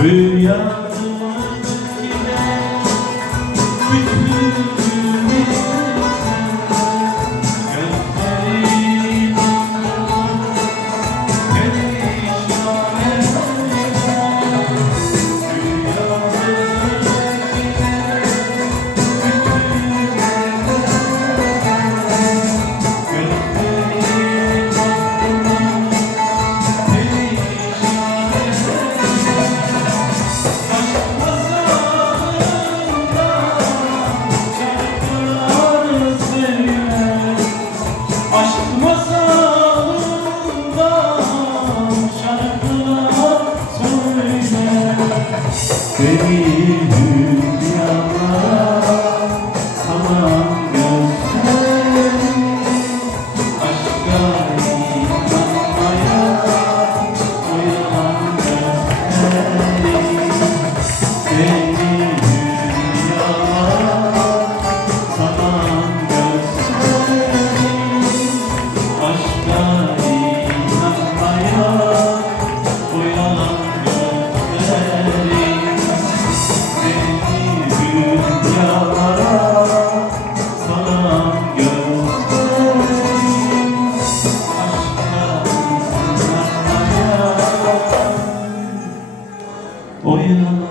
Rüyamın seni 我也能